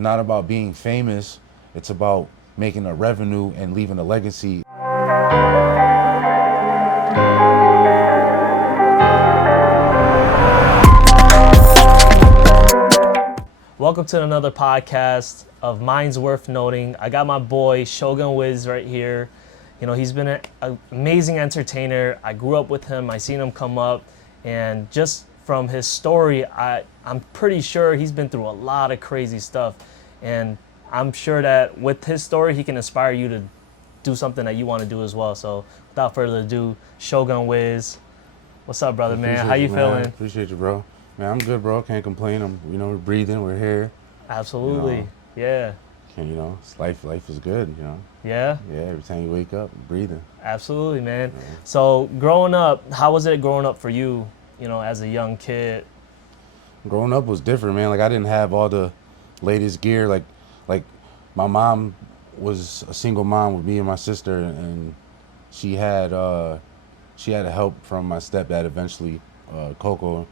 Not about being famous, it's about making a revenue and leaving a legacy. Welcome to another podcast of Minds Worth Noting. I got my boy Shogun Wiz right here. You know, he's been an amazing entertainer. I grew up with him. I seen him come up, and just from his story, I'm pretty sure he's been through a lot of crazy stuff. And I'm sure that with his story, he can inspire you to do something that you want to do as well. So without further ado, Shogun Wiz. What's up, brother, man? How you feeling? Appreciate you, bro. Man, I'm good, bro. Can't complain. We're breathing. We're here. Absolutely. Yeah. It's life is good, Yeah? Yeah, every time you wake up, you're breathing. Absolutely, man. So growing up, how was it growing up for you, as a young kid? Growing up was different, man. Like, I didn't have all the latest gear. Like my mom was a single mom with me and my sister, and she had help from my stepdad eventually, Coco.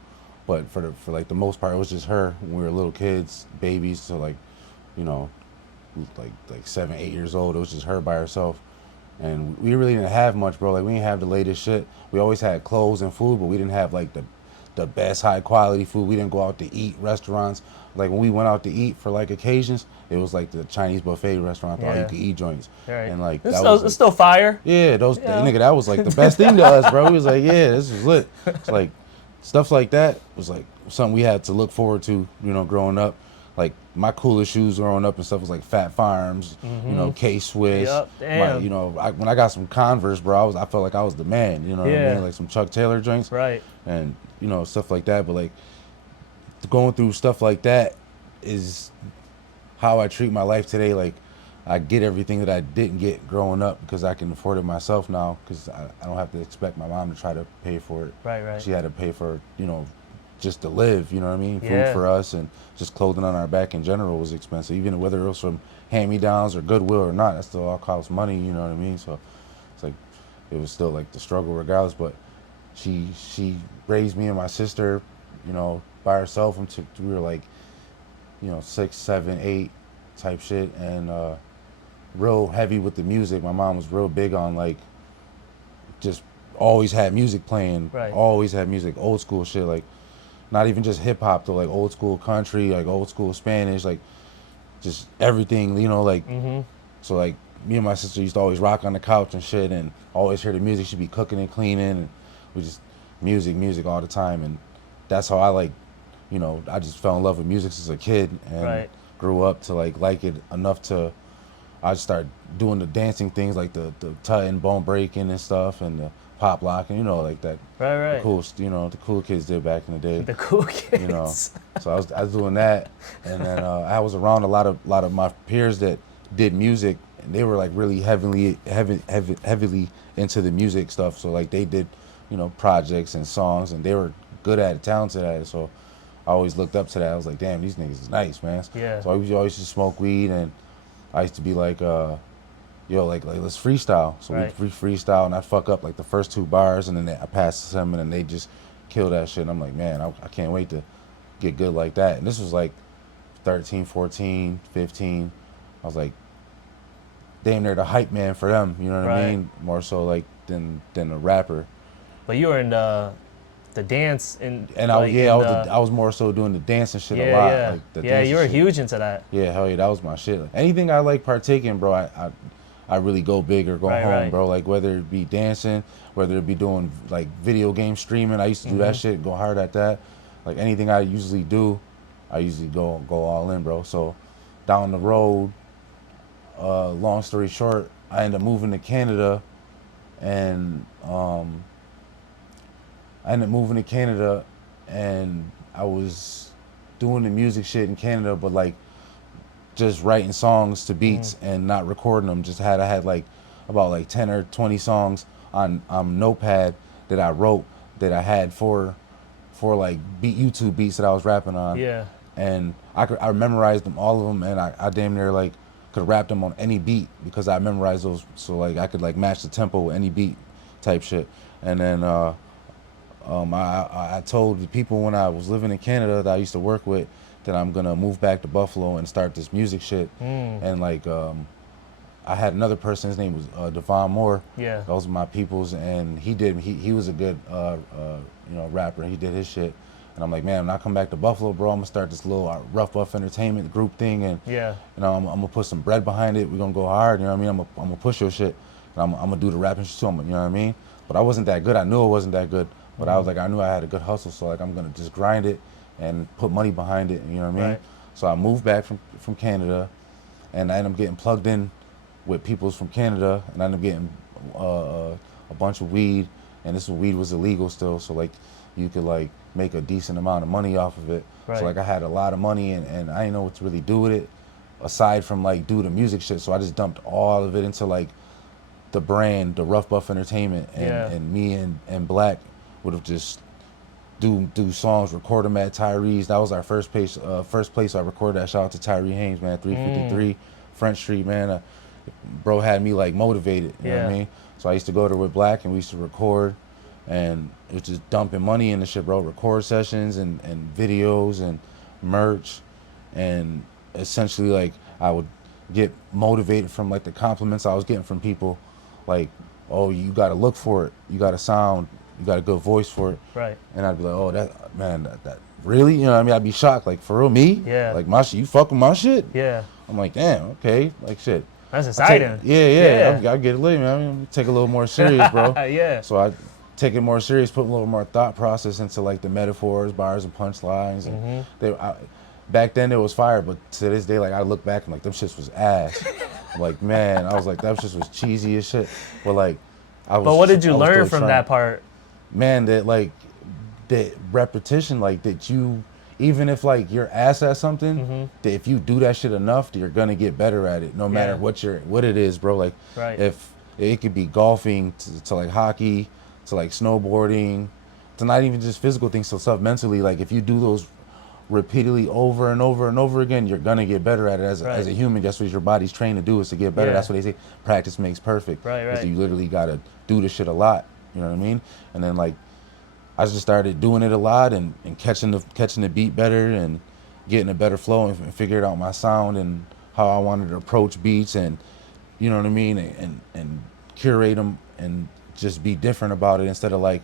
But for the most part, it was just her when we were little kids, babies. So like 7, 8 years old, it was just her by herself. And we really didn't have much, bro. Like, we didn't have the latest shit. We always had clothes and food, but we didn't have like the best high quality food. We didn't go out to eat restaurants. Like, when we went out to eat for like occasions, it was like the Chinese buffet restaurant, all you could eat joints. Right. And like it's still fire. Yeah, nigga, that was like the best thing to us, bro. We was like, yeah, this was lit. It's like stuff like that was like something we had to look forward to, growing up. Like, my coolest shoes growing up and stuff was like Fat Farms, K-Swiss. Yep, damn. When I got some Converse, bro, I felt like I was the man, what I mean? Like some Chuck Taylor joints. Right. And, stuff like that. But like, going through stuff like that is how I treat my life today. Like, I get everything that I didn't get growing up because I can afford it myself now, because I don't have to expect my mom to try to pay for it. Right. She had to pay for, just to live, you know what I mean? Yeah. Food for us, and just clothing on our back in general was expensive. Even whether it was from hand-me-downs or Goodwill or not, that still all costs money, you know what I mean? So it's like, it was still like the struggle regardless. But she raised me and my sister, by herself until we were like, 6, 7, 8 type shit, and real heavy with the music. My mom was real big on like, just always had music playing. Right. Always had music, old school shit, like not even just hip hop, though, like old school country, like old school Spanish, like just everything, like. So like, me and my sister used to always rock on the couch and shit, and always hear the music. She'd be cooking and cleaning, and we just music all the time. And that's how I I just fell in love with music as a kid, and grew up to like it enough to. I just started doing the dancing things, like the tutting, bone breaking and stuff, and the pop locking, like that. Right. The cool kids did back in the day. The cool kids. So I was doing that, and then I was around a lot of my peers that did music, and they were like really heavily into the music stuff. So like, they did, projects and songs, and they were good at it, talented at it. So I always looked up to that. I was like, damn, these niggas is nice, man. Yeah. So I always used to smoke weed, and I used to be like, like let's freestyle. So we freestyle, and I fuck up like the first 2 bars, and then I pass them, and then they just kill that shit. And I'm like, man, I can't wait to get good like that. And this was like 13, 14, 15. I was like, damn near the hype man for them, you know what I mean? More so like than a rapper. But you were in the dance and I was more so doing the dance and shit a lot. Yeah, Like you were huge into that. Yeah, hell yeah, that was my shit. Like, anything I like partaking, bro, I really go big or go home, bro. Like, whether it be dancing, whether it be doing like video game streaming, I used to do that shit, go hard at that. Like, anything I usually do, I usually go all in, bro. So down the road, long story short, I ended up moving to Canada, and I was doing the music shit in Canada, but like just writing songs to beats and not recording them. I had like about like 10 or 20 songs on Notepad that I wrote, that I had for like YouTube beats that I was rapping on. Yeah. And I memorized them, all of them, and I damn near like could rap them on any beat because I memorized those, so like I could like match the tempo with any beat type shit. And then I told the people when I was living in Canada that I used to work with that I'm gonna move back to Buffalo and start this music shit. And like I had another person, his name was Devon Moore. Yeah. Those were my peoples, and he was a good rapper. He did his shit. And I'm like, man, when I come back to Buffalo, bro, I'm gonna start this little Rough Buff Entertainment group thing, and I'm gonna put some bread behind it. We're gonna go hard, you know what I mean? I'm gonna push your shit, and I'm gonna do the rapping shit too, you know what I mean? But I wasn't that good. I knew it wasn't that good, but I was like, I knew I had a good hustle, so like I'm gonna just grind it and put money behind it, you know what I mean? Right. So I moved back from Canada, and I ended up getting plugged in with peoples from Canada, and I ended up getting a bunch of weed, and this weed was illegal still, so like you could like make a decent amount of money off of it. Right. So like I had a lot of money, and I didn't know what to really do with it aside from like do the music shit. So I just dumped all of it into like the brand, the Rough Buff Entertainment, and me and Black would have just do songs, record them at Tyree's. That was our first place I recorded that. Shout out to Tyree Haynes, man, 353 French Street, man. Bro had me like motivated, you know what I mean? So I used to go there with Black, and we used to record, and it was just dumping money in the shit, bro. Record sessions and videos and merch, and essentially like I would get motivated from like the compliments I was getting from people, like, oh, you got to look for it, you got a sound, you got a good voice for it, right? And I'd be like, oh, that really, you know what I mean? I'd be shocked, like, for real, me, like my shit, you fuck with my shit, I'm like, damn, okay, like shit. That's exciting. I get it lit, man. I mean, take it a little more serious, bro. So I take it more serious, put a little more thought process into like the metaphors, bars, and punchlines. And back then it was fire, but to this day, like I look back and like them shits was ass. Like, man, I was like, that shit was cheesy as shit. But like, But what did you learn from that part? Man, that repetition, like that you. Even if like you're ass at something, that if you do that shit enough, you're gonna get better at it, no matter what it is, bro. Like if it could be golfing to like hockey, to like snowboarding, to not even just physical things, so stuff mentally. Like if you do those repeatedly over and over and over again, you're gonna get better at it as a human. That's what your body's trained to do, is to get better. That's what they say, practice makes perfect. Right. So you literally gotta do this shit a lot. You know what I mean? And then like I just started doing it a lot and catching the beat better and getting a better flow and figured out my sound and how I wanted to approach beats, and you know what I mean, and curate them and just be different about it, instead of like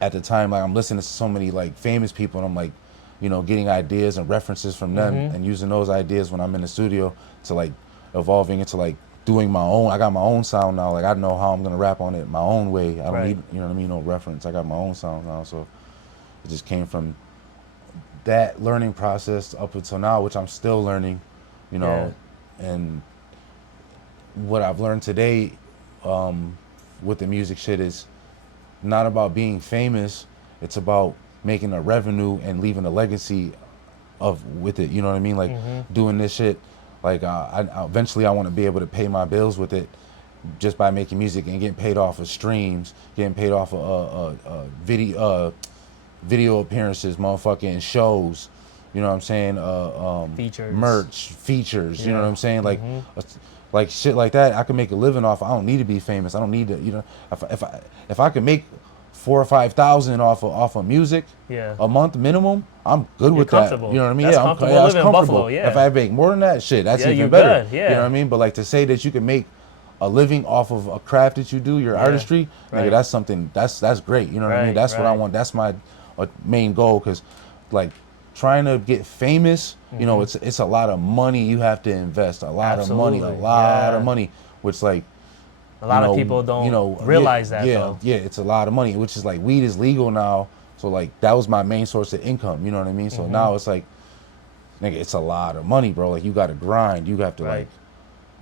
at the time like I'm listening to so many like famous people and I'm like, you know, getting ideas and references from them and using those ideas when I'm in the studio to like evolving into like doing my own. I got my own sound now. Like I know how I'm gonna rap on it my own way. I don't need, you know what I mean, no reference. I got my own sound now, so it just came from that learning process up until now, which I'm still learning, you know. And what I've learned today with the music shit is not about being famous. It's about making a revenue and leaving a legacy with it. You know what I mean? Like doing this shit. Like eventually I want to be able to pay my bills with it just by making music and getting paid off of streams, getting paid off of video appearances, motherfucking shows, you know what I'm saying? Features. Merch, features, you know what I'm saying? Like shit like that, I can make a living off. I don't need to be famous. I don't need to, you know, if I can make 4,000 or 5,000 off of music a month minimum, I'm good with that. You know what I mean? That's comfortable living in Buffalo, If I make more than that, shit, that's even better. You know what I mean? But like to say that you can make a living off of a craft that you do, your artistry, nigga, that's something that's great. You know what I mean? That's what I want. That's my main goal, because like trying to get famous, you know, it's a lot of money you have to invest. A lot of money, which like a lot of people don't realize that. It's a lot of money, which is like weed is legal now. So like that was my main source of income, you know what I mean? So now it's like, nigga, it's a lot of money, bro. Like you got to grind, you have to like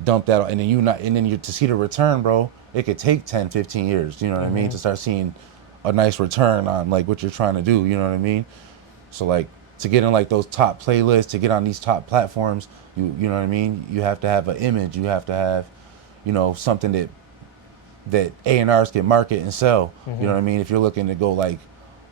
dump that, and then you to see the return, bro, it could take 10, 15 years, you know what I mean, to start seeing a nice return on like what you're trying to do, you know what I mean? So like to get in like those top playlists, to get on these top platforms, you know what I mean? You have to have an image, you have to have, you know, something that A&Rs can market and sell. You know what I mean? If you're looking to go like,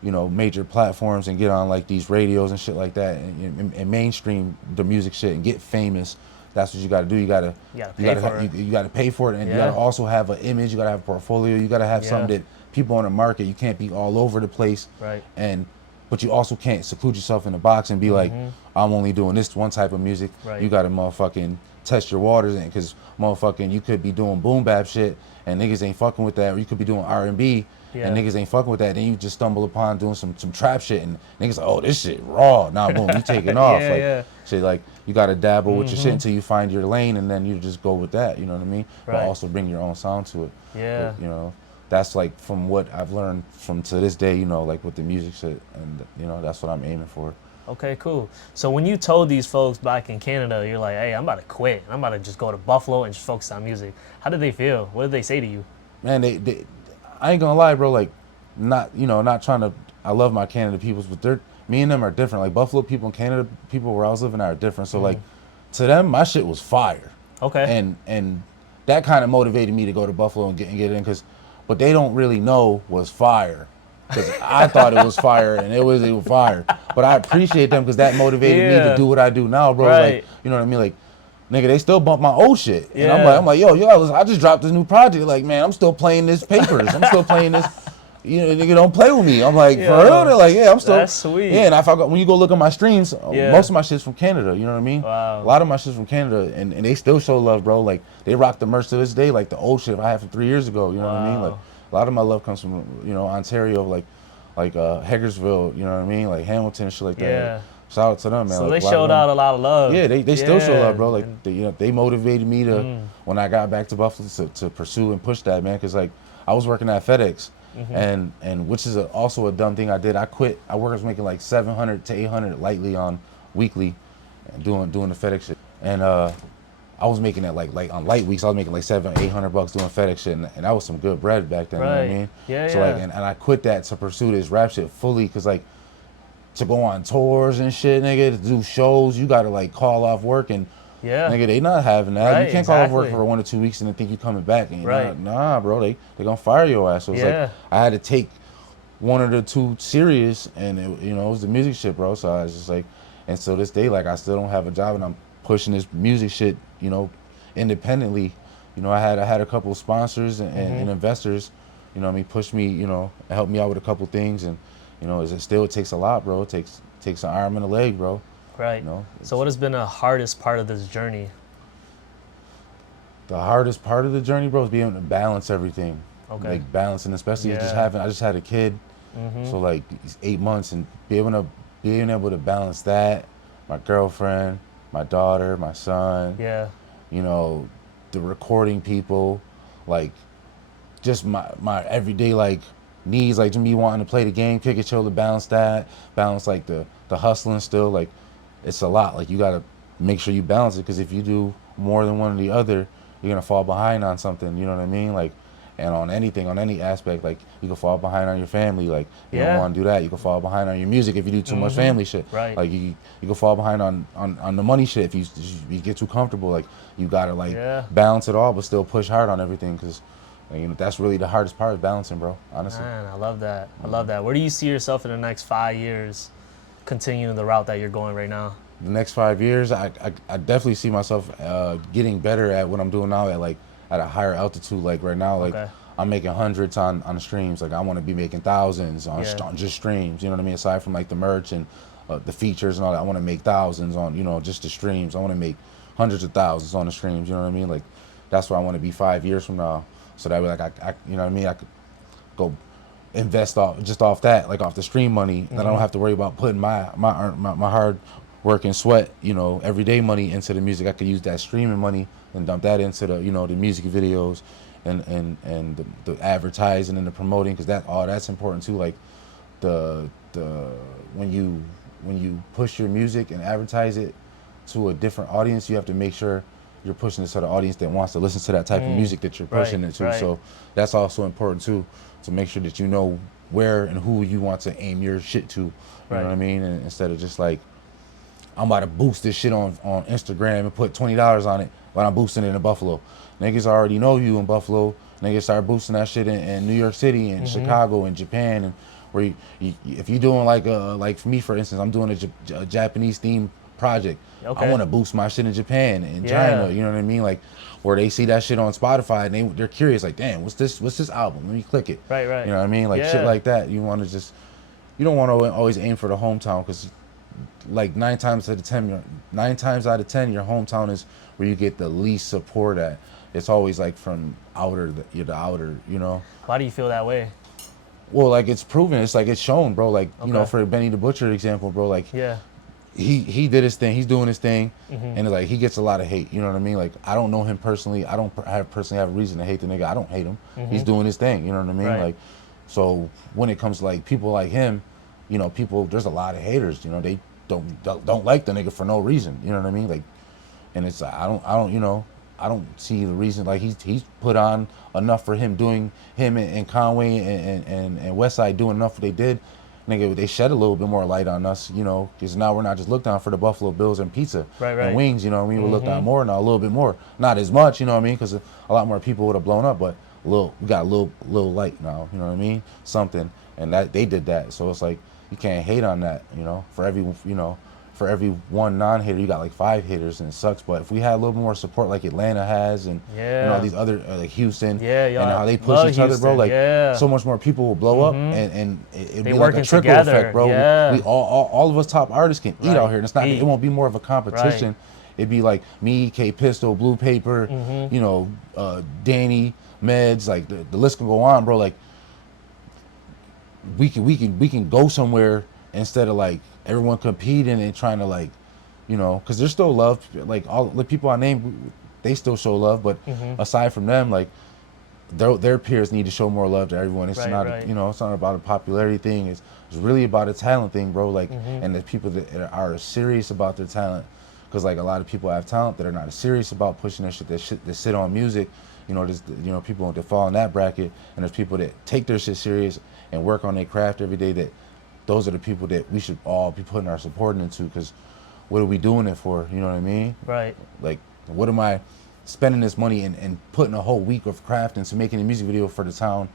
you know, major platforms and get on like these radios and shit like that, and mainstream the music shit and get famous, that's what you got to do. You got to pay for it, and you got to also have an image. You got to have a portfolio. You got to have something that people on the market. You can't be all over the place and but you also can't seclude yourself in a box and be like, I'm only doing this one type of music. Right. You got to motherfucking test your waters in, because motherfucking you could be doing boom bap shit and niggas ain't fucking with that, or you could be doing R&B and niggas ain't fucking with that. Then you just stumble upon doing some trap shit and niggas like, oh, this shit raw. Nah, boom, you taking off. Shit, like you got to dabble with your shit until you find your lane, and then you just go with that. You know what I mean? But also bring your own sound to it. Yeah. But, you know, that's like from what I've learned from to this day. You know, like with the music shit, and you know, that's what I'm aiming for. Okay, cool. So when you told these folks back in Canada, you're like, hey, I'm about to quit. I'm about to just go to Buffalo and just focus on music. How did they feel? What did they say to you? Man, they I ain't gonna lie, bro. Like, not trying to. I love my Canada peoples, but me and them are different. Like Buffalo people and Canada people where I was living are different. So like, to them, my shit was fire. Okay. And that kind of motivated me to go to Buffalo and get in, but they don't really know was fire. Because I thought it was fire, and it was fire. But I appreciate them because that motivated me to do what I do now, bro. Right. Like, you know what I mean? Like, nigga, they still bump my old shit. Yeah. And I'm like, yo, I just dropped this new project. Like, man, I'm still playing this papers. I'm still playing this. You know, nigga, don't play with me. I'm like, for real? They're like, yeah, I'm still. That's sweet. Yeah, and when you go look at my streams, most of my shit's from Canada. You know what I mean? Wow. A lot of my shit's from Canada, and they still show love, bro. Like, they rock the merch to this day, like the old shit I had from 3 years ago. You know what I mean? Like, a lot of my love comes from, you know, Ontario, like Hagersville, you know what I mean? Like Hamilton and shit like that. Yeah. Like, shout out to them, man. So like, they showed out a lot of love. Yeah, they still show love, bro. Like, they motivated me to, when I got back to Buffalo, to pursue and push that, man. Because, like, I was working at FedEx, and which is also a dumb thing I did. I quit. I was making like 700 to 800 lightly on weekly, and doing the FedEx shit. And I was making it like on light weeks, I was making like $700-800 doing FedEx shit, and that was some good bread back then. You know what I mean? So like, and I quit that to pursue this rap shit fully, cause like, to go on tours and shit, nigga, to do shows, you gotta like call off work, and nigga, they not having that. You can't call off work for 1 or 2 weeks and then think you coming back. And nah, bro, they gonna fire your ass. So it's like, I had to take 1 or 2 serious, and it was the music shit, bro. So I was just like, and so this day, like, I still don't have a job, and I'm pushing this music shit, you know, independently. You know, I had a couple of sponsors and investors, you know what I mean, push me, you know, help me out with a couple things, and you know, it takes a lot, bro. It takes an arm and a leg, bro. Right. You know, so what has been the hardest part of this journey? The hardest part of the journey, bro, is being able to balance everything. Okay. Like balancing, especially I just had a kid, so like 8 months, and being able to balance that, my girlfriend, my daughter, my son. Yeah. You know, the recording people, like, just my everyday like needs, like to me wanting to play the game, kick it, chill, to balance like the hustling still. Like, it's a lot. Like, you gotta make sure you balance it, because if you do more than one or the other, you're gonna fall behind on something. You know what I mean? Like, and on anything, on any aspect, like, you can fall behind on your family. Like, you don't want to do that. You can fall behind on your music if you do too much family shit. Right. Like, you can fall behind on the money shit if you get too comfortable. Like, you gotta like balance it all, but still push hard on everything, because you know, that's really the hardest part, is balancing, bro. Honestly. Man, I love that. I love that. Where do you see yourself in the next 5 years, continuing the route that you're going right now? The next 5 years, I definitely see myself getting better at what I'm doing now, at a higher altitude. Like right now, like I'm making hundreds on the streams. Like, I want to be making thousands on just streams. You know what I mean? Aside from like the merch and the features and all that, I want to make thousands on, you know, just the streams. I want to make hundreds of thousands on the streams. You know what I mean? Like, that's where I want to be 5 years from now. So that way, like, I you know what I mean, I could go invest off that, like off the stream money. That I don't have to worry about putting my hard work and sweat, you know, everyday money into the music. I could use that streaming money and dump that into the, you know, the music videos and the advertising and the promoting, because that's important too. Like, the when you push your music and advertise it to a different audience, you have to make sure you're pushing it to the audience that wants to listen to that type of music that you're pushing it to. So that's also important too, to make sure that you know where and who you want to aim your shit to. You know what I mean? And instead of just like, I'm about to boost this shit on Instagram and put $20 on it, but I'm boosting it in Buffalo. Niggas already know you in Buffalo. Niggas start boosting that shit in New York City and Chicago and Japan, and where if you're doing like for me, for instance, I'm doing a Japanese themed project. I want to boost my shit in Japan and China. You know what I mean? Like, where they see that shit on Spotify and they're curious, like, damn, what's this album? Let me click it. Right. You know what I mean? Like, shit like that. You want to just you don't want to always aim for the hometown, because like 9 times out of 10 your hometown is where you get the least support at. It's always like from you're the outer, you know. Why do you feel that way? Well, like it's proven, it's like it's shown, bro. Like, you know, Okay. for Benny the Butcher example, bro, like Yeah. he did his thing, he's doing his thing, Mm-hmm. and it's like he gets a lot of hate, you know what I mean? Like, I don't know him personally, I don't personally have a reason to hate the nigga. I don't hate him. He's doing his thing, you know what I mean? Mm-hmm. Right. Like, so when it comes to like people like him, you know, there's a lot of haters, you know, they don't like the nigga for no reason, you know what I mean? Like, and it's I don't you know, I don't see the reason. Like, he's put on enough for him and Conway and Westside doing enough what they did. Nigga, they shed a little bit more light on us, you know, because now we're not just looked down for the Buffalo Bills and pizza Right. and wings, you know what I mean? We're looked down more now, a little bit more. Not as much, you know what I mean? Because a lot more people would have blown up, but we got a little light now, you know what I mean? Something, and that they did that. So it's like, you can't hate on that, you know? For every one non-hater, you got like 5 haters, and it sucks. But if we had a little more support like Atlanta has, and all these other like Houston, and how they push each other, bro, like so much more people will blow up, and it'd be like a trickle effect, bro. We all of us top artists can eat out here, and it's not. It won't be more of a competition. It'd be like me, K Pistol, Blue Paper, you know, Danny, Meds, like the list can go on, bro. Like, we can go somewhere instead of like everyone competing and trying to, like, you know, because there's still love. Like, all the people I named, they still show love, but aside from them, like, their peers need to show more love to everyone. It's not you know, it's not about a popularity thing. It's really about a talent thing, bro. Like, and the people that are serious about their talent, because like a lot of people have talent that are not serious about pushing their shit. That sit on music, you know. There's, you know, people that fall in that bracket, and there's people that take their shit serious and work on their craft every day. That those are the people that we should all be putting our support into, because what are we doing it for? You know what I mean? Right. Like, what am I spending this money and putting a whole week of craft into making a music video for the town?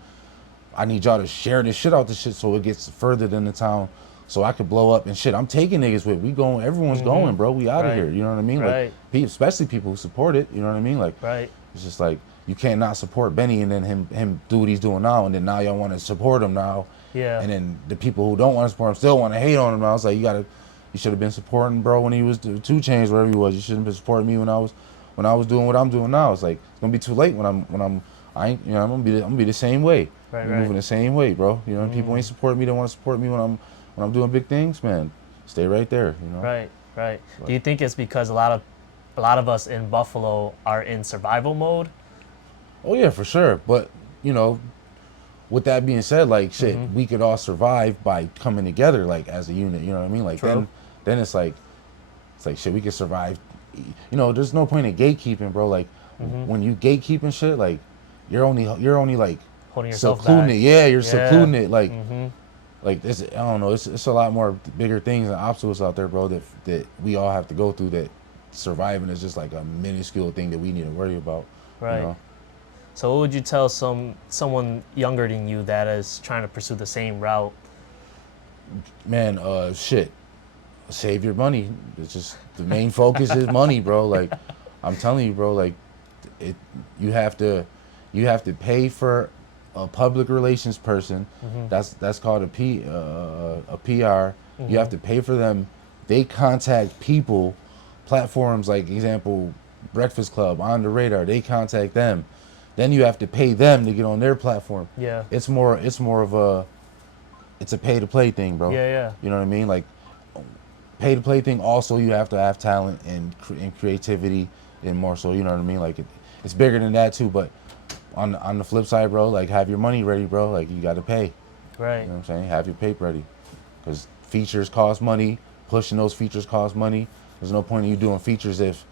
I need y'all to share this shit out, so it gets further than the town, so I could blow up and shit. I'm taking niggas with. We going. Everyone's going, bro. We out of here. You know what I mean? Like, especially people who support it. You know what I mean? Like, it's just like, you can't not support Benny and then him do what he's doing now, and then now y'all want to support him now. Yeah. And then the people who don't want to support him still want to hate on him. I was like, you should have been supporting bro when he was 2 Chainz, wherever he was. You shouldn't have been supporting me when I was doing what I'm doing now. It's like, it's gonna be too late when I'm I'm gonna be the same way. Right. Moving the same way, bro. You know, people ain't supporting me. They want to support me when I'm doing big things, man. Stay right there. You know. Right. But do you think it's because a lot of us in Buffalo are in survival mode? Oh yeah, for sure. But, you know, with that being said, like, shit, we could all survive by coming together, like, as a unit. You know what I mean? Like, then it's like shit, we could survive. You know, there's no point in gatekeeping, bro. Like, when you gatekeeping shit, like, you're only like holding yourself secluding back. it. Yeah, you're secluding it. Like, like this. I don't know. It's a lot more bigger things and obstacles out there, bro. That we all have to go through. That surviving is just like a minuscule thing that we need to worry about. Right. You know? So what would you tell someone younger than you that is trying to pursue the same route? Man, shit. Save your money. It's just the main focus is money, bro. Like, I'm telling you, bro. Like, you have to pay for a public relations person. That's called a PR. You have to pay for them. They contact people, platforms like, example, Breakfast Club, On the Radar. They contact them. Then you have to pay them to get on their platform. Yeah. It's more of a pay to play thing, bro. Yeah. You know what I mean? Like, pay to play thing. Also, you have to have talent and creativity, and more so, you know what I mean? Like, it's bigger than that too. But on the flip side, bro, like, have your money ready, bro. Like, you got to pay. Right. You know what I'm saying? Have your paper ready, because features cost money. Pushing those features cost money. There's no point in you doing features if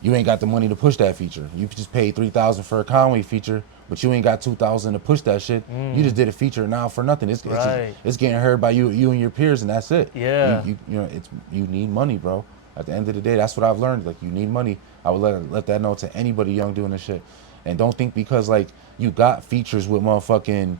you ain't got the money to push that feature. You just paid $3,000 for a Conway feature, but you ain't got $2,000 to push that shit. You just did a feature now for nothing. It's getting heard by you and your peers, and that's it. Yeah. You know, you need money, bro. At the end of the day, that's what I've learned. Like, you need money. I would let that know to anybody young doing this shit. And don't think because, like, you got features with motherfucking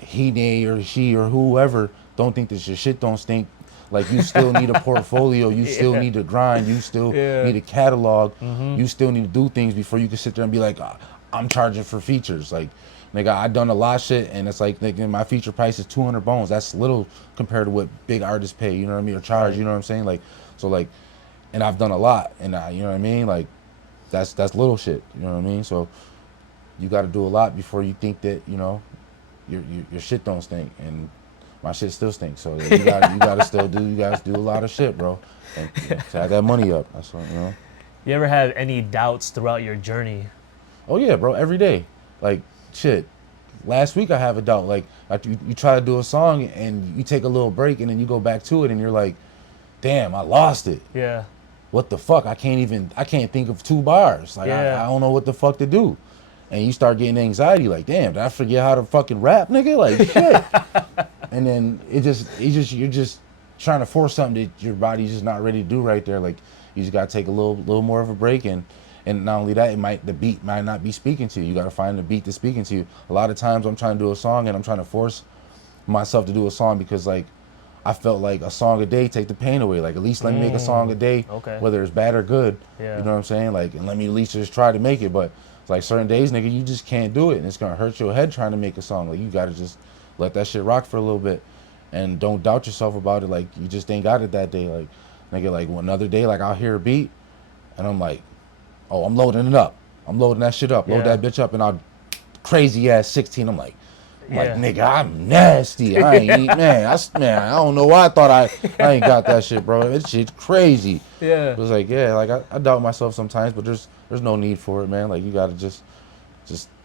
he or she or whoever, don't think that your shit don't stink. Like, you still need a portfolio. You still need to grind. You still need a catalog. You still need to do things before you can sit there and be like, I'm charging for features. Like, nigga, I done a lot of shit, and it's like, nigga, my feature price is 200 bones. That's little compared to what big artists pay. You know what I mean? Or charge. You know what I'm saying? Like, so like, and I've done a lot, and you know what I mean? Like, that's little shit. You know what I mean? So you got to do a lot before you think that, you know, your shit don't stink, and my shit still stinks. So you gotta do a lot of shit, bro, and to add that money up. That's what, you know. You ever have any doubts throughout your journey? Oh yeah, bro, every day. Like, shit. Last week I have a doubt. Like, you try to do a song and you take a little break and then you go back to it and you're like, damn, I lost it. Yeah. What the fuck? I can't think of 2 bars. Like, Yeah. I don't know what the fuck to do. And you start getting anxiety, like, damn, did I forget how to fucking rap, nigga? Like, shit. And then you're just trying to force something that your body's just not ready to do right there. Like, you just gotta take a little more of a break, and not only that, the beat might not be speaking to you. You gotta find the beat that's speaking to you. A lot of times I'm trying to do a song and I'm trying to force myself to do a song because, like, I felt like a song a day take the pain away. Like, at least let me make a song a day, Okay. whether it's bad or good. Yeah. You know what I'm saying? Like, and let me at least just try to make it. But it's like certain days, nigga, you just can't do it, and it's gonna hurt your head trying to make a song. Like, you gotta just let that shit rock for a little bit, and don't doubt yourself about it. Like, you just ain't got it that day. Like, nigga, like another day, like I'll hear a beat, and I'm like, oh, I'm loading it up. I'm loading that shit up. Load that bitch up, and I'll crazy ass 16. I'm like, nigga, I'm nasty. I ain't man. I don't know why I thought I ain't got that shit, bro. That shit's crazy. Yeah. It was like, yeah, like I doubt myself sometimes, but there's no need for it, man. Like, you gotta just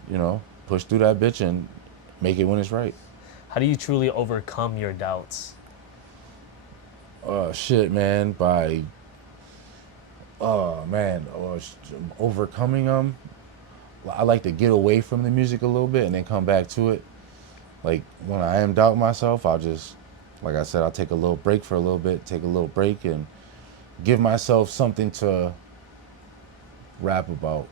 you know, push through that bitch and make it when it's right. How do you truly overcome your doubts? Shit, man. By overcoming them. I like to get away from the music a little bit and then come back to it. Like, when I am doubting myself, I'll just, like I said, I'll take a little break for a little bit, take a little break and give myself something to rap about,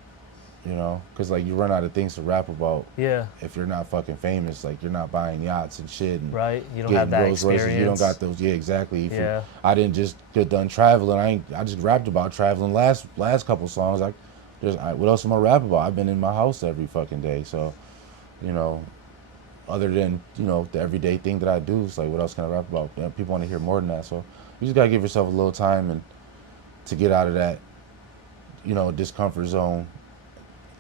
you know? Because, like, you run out of things to rap about. Yeah. If you're not fucking famous, like, you're not buying yachts and shit. And right. You don't have that Rolls Royces. experience. You don't got those. Yeah, exactly. Yeah. I didn't just get done traveling. I just rapped about traveling last couple songs. What else am I rap about? I've been in my house every fucking day. So, you know, other than, you know, the everyday thing that I do, it's like, what else can I rap about? You know, people want to hear more than that. So you just got to give yourself a little time and to get out of that, you know, discomfort zone.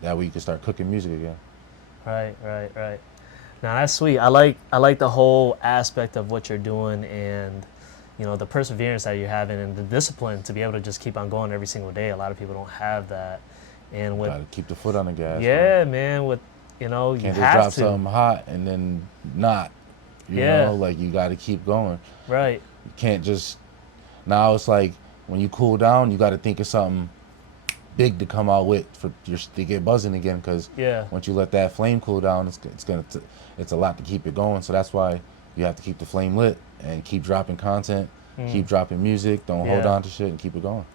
That way you can start cooking music again. Right. Now that's sweet. I like the whole aspect of what you're doing, and, you know, the perseverance that you're having and the discipline to be able to just keep on going every single day. A lot of people don't have that. And with, gotta keep the foot on the gas. yeah, bro. Man, with, you know, Can't you just have drop to. something hot and then not. You know, like, you gotta keep going. Right. You can't just, now it's like, when you cool down, you gotta think of something big to come out with to get buzzing again, because once you let that flame cool down, it's a lot to keep it going. So that's why you have to keep the flame lit and keep dropping content, keep dropping music, don't hold on to shit, and keep it going.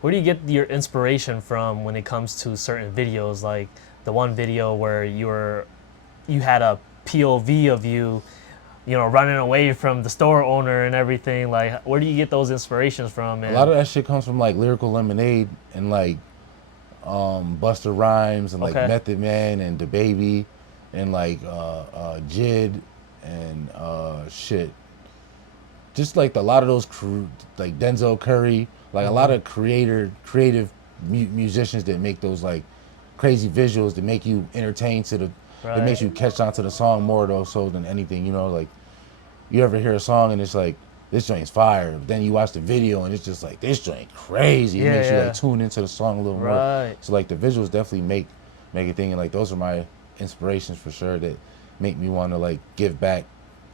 Where do you get your inspiration from when it comes to certain videos? Like the one video where you had a POV of you know, running away from the store owner and everything. Like, where do you get those inspirations from? A lot of that shit comes from, like, Lyrical Lemonade and, like, Busta Rhymes and, like, Method Man and DaBaby and, like, Jid and shit. Just, like, a lot of those like Denzel Curry, like, a lot of creative musicians that make those, like, crazy visuals that make you entertained to the, that makes you catch on to the song more though so than anything, you know. Like, you ever hear a song and it's like, this joint's fire, but then you watch the video and it's just like, this joint crazy. It makes you, like, tune into the song a little more. So, like, the visuals definitely make a thing, and, like, those are my inspirations for sure that make me want to, like, give back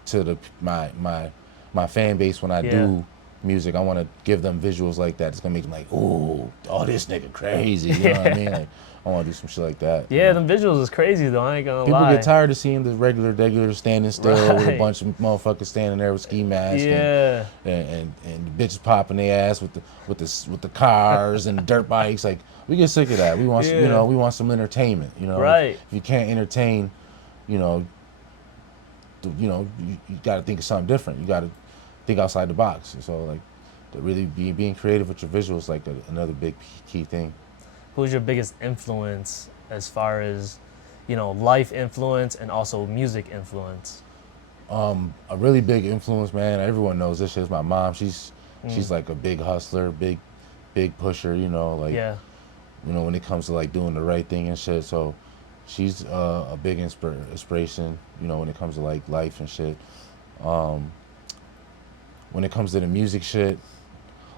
to my fan base when I do music. I want to give them visuals like that. It's gonna make them like, ooh, oh, this nigga crazy. You know what I mean? Like, I want to do some shit like that. Yeah, them visuals is crazy though. I ain't gonna lie. People get tired of seeing the regular standing still with a bunch of motherfuckers standing there with ski masks. And bitches popping their ass with the cars and dirt bikes. Like, we get sick of that. We want you know, we want some entertainment. You know, if you can't entertain, you got to think of something different. You got to think outside the box. So, like, to really being creative with your visuals, like, another big key thing. Who's your biggest influence as far as, life influence and also music influence? A really big influence, man. Everyone knows this shit is my mom. She's like a big hustler, big pusher. Like Yeah. when it comes to like doing the right thing and shit. So she's a big inspiration. When it comes to like life and shit. When it comes to the music shit,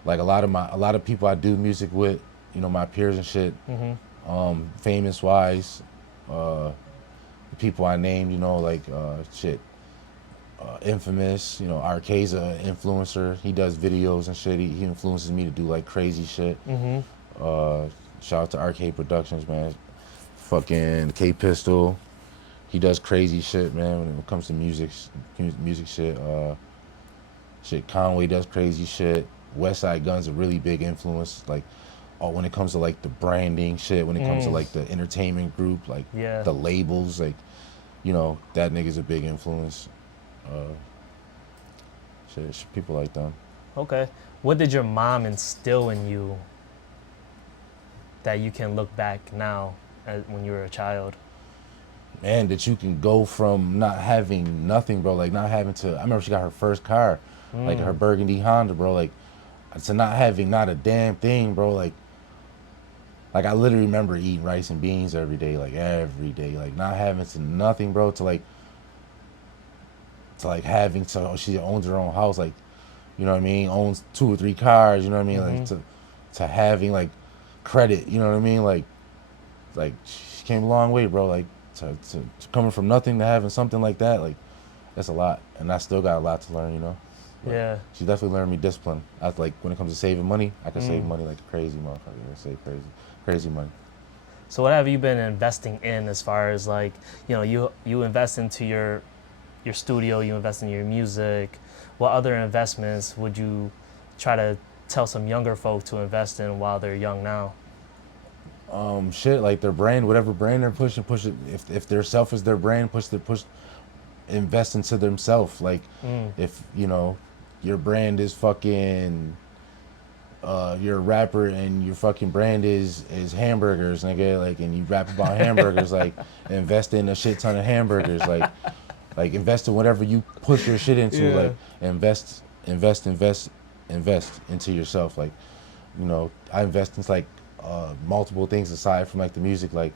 like a lot of people I do music with, my peers and shit, famous wise, the people I named, like shit. Infamous, Arcade's an influencer. He does videos and shit. He influences me to do like crazy shit. Shout out to Arcade Productions, man. Fucking K Pistol. He does crazy shit, man. When it comes to music shit. Shit, Conway does crazy shit. Westside Gun's a really big influence. Like, when it comes to like the branding shit. When it comes to like the entertainment group, like the labels, like, that nigga's a big influence. Shit, people like them. Okay. What did your mom instill in you that you can look back now when you were a child? Man, that you can go from not having nothing, bro, like not having to, I remember she got her first car, like her burgundy Honda, bro, like to not having not a damn thing, bro, like I literally remember eating rice and beans every day, like not having to nothing, bro, to having to, she owns her own house, like, you know what I mean, owns 2 or 3 cars, you know what I mean, like to having like credit, you know what I mean, like she came a long way, bro, like to coming from nothing to having something like that, like that's a lot, and I still got a lot to learn, Yeah. She definitely learned me discipline. Like when it comes to saving money, I can save money like a crazy motherfucker. I save crazy money. So what have you been investing in as far as like, you invest into your studio, you invest in your music. What other investments would you try to tell some younger folk to invest in while they're young now? Shit, like their brand, whatever brand they're push it. If their self is their brand, invest into themselves. Like if your brand is fucking you're a rapper and your fucking brand is hamburgers, nigga, like, and you rap about hamburgers, like invest in a shit ton of hamburgers, like invest in whatever you push your shit into, like invest into yourself. Like, I invest in like multiple things aside from like the music. Like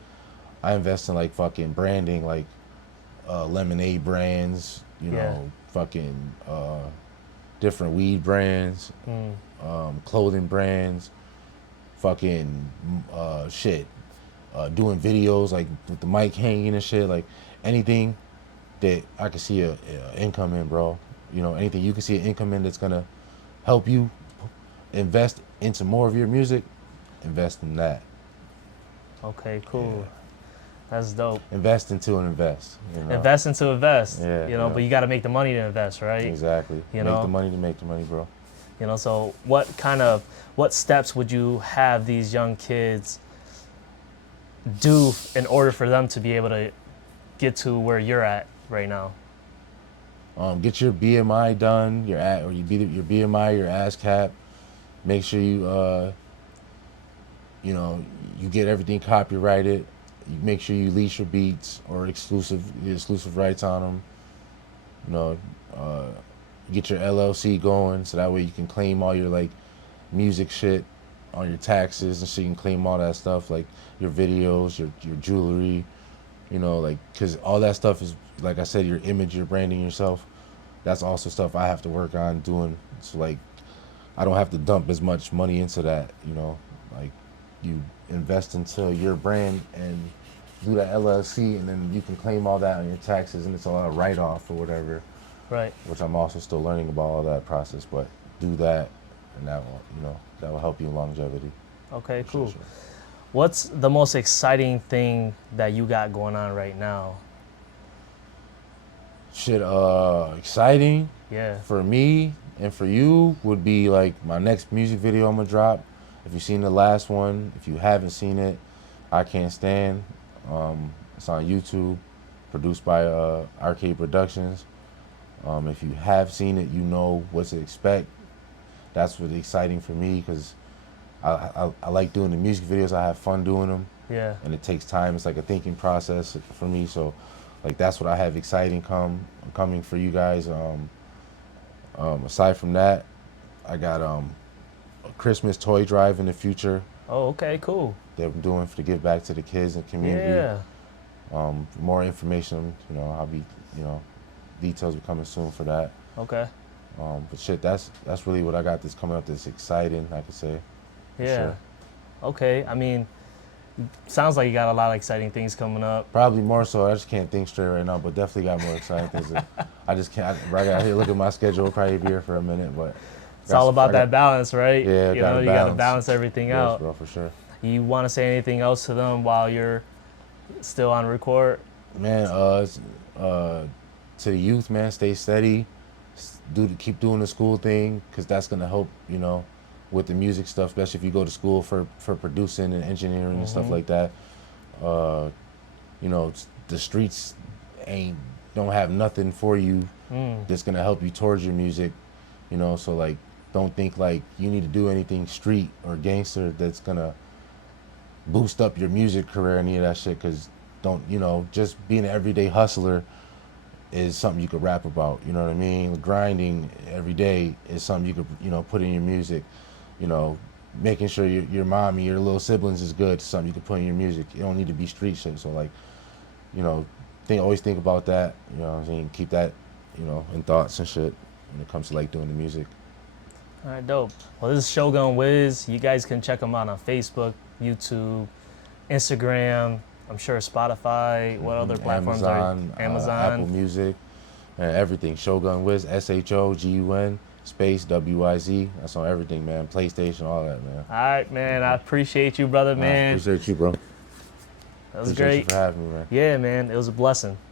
I invest in like fucking branding, like lemonade brands, fucking different weed brands, clothing brands, fucking shit, doing videos like with the mic hanging and shit, like anything that I can see a income in, bro. Anything you can see an income in that's gonna help you invest into more of your music, invest in that. Okay, cool. Yeah. That's dope. Invest into and invest. Invest into invest. Yeah, but you got to make the money to invest, right? Exactly. Make the money to make the money, bro. So what steps would you have these young kids do in order for them to be able to get to where you're at right now? Get your BMI done, your BMI, your ASCAP. Make sure you you get everything copyrighted. You make sure you lease your beats or exclusive rights on them. Get your LLC going so that way you can claim all your like music shit on your taxes, and so you can claim all that stuff, like your videos, your jewelry, because all that stuff is, like I said, your image, your branding yourself. That's also stuff I have to work on doing. So like I don't have to dump as much money into that, like you invest into your brand and do that LLC, and then you can claim all that on your taxes, and it's all a write-off or whatever. Right. Which I'm also still learning about all that process, but do that, and that will help you in longevity. Okay, cool. Sure. What's the most exciting thing that you got going on right now? Shit, exciting. Yeah. For me and for you would be like my next music video I'm gonna drop. If you've seen the last one, if you haven't seen it, I Can't Stand. It's on YouTube, produced by Arcade Productions. If you have seen it, you know what to expect. That's what's exciting for me, because I like doing the music videos. I have fun doing them. Yeah. and it takes time. It's like a thinking process for me. So, like that's what I have exciting coming for you guys. Aside from that, I got a Christmas toy drive in the future Oh, okay, cool. that I'm doing to give back to the kids and community. Yeah. More information, I'll be, details will be coming soon for that. Okay. But shit, that's really what I got that's coming up that's exciting, I could say. for Yeah. sure. Okay. I mean, sounds like you got a lot of exciting things coming up. Probably more so. I just can't think straight right now, but definitely got more exciting things. I just can't. I got here. Look at my schedule. I'll probably be here for a minute, but It's all about that balance, right? Yeah, you know, you got to balance everything Yes, out. bro, for sure. You want to say anything else to them while you're still on record? Man, to the youth, man, stay steady. Keep doing the school thing, because that's gonna help. With the music stuff, especially if you go to school for producing and engineering and stuff like that. The streets don't have nothing for you that's gonna help you towards your music. So like, don't think like you need to do anything street or gangster that's gonna boost up your music career, any of that shit. Because just being an everyday hustler is something you could rap about. You know what I mean? Grinding every day is something you could put in your music. Making sure your mom and your little siblings is good, something you can put in your music. You don't need to be street shit. So like, always think about that. You know what I'm saying? Keep that, in thoughts and shit when it comes to like doing the music. All right, dope. Well, this is Shogun Wiz. You guys can check him out on Facebook, YouTube, Instagram. I'm sure Spotify. What other platforms Amazon, are you? Amazon, Apple Music, and everything. Shogun Wiz, SHOGUN space WIZ. That's on everything, man. PlayStation, all that, man. All right, man. I appreciate you, brother, man. I appreciate you, bro. That was Appreciate great. you for having me, man. Yeah, man. It was a blessing.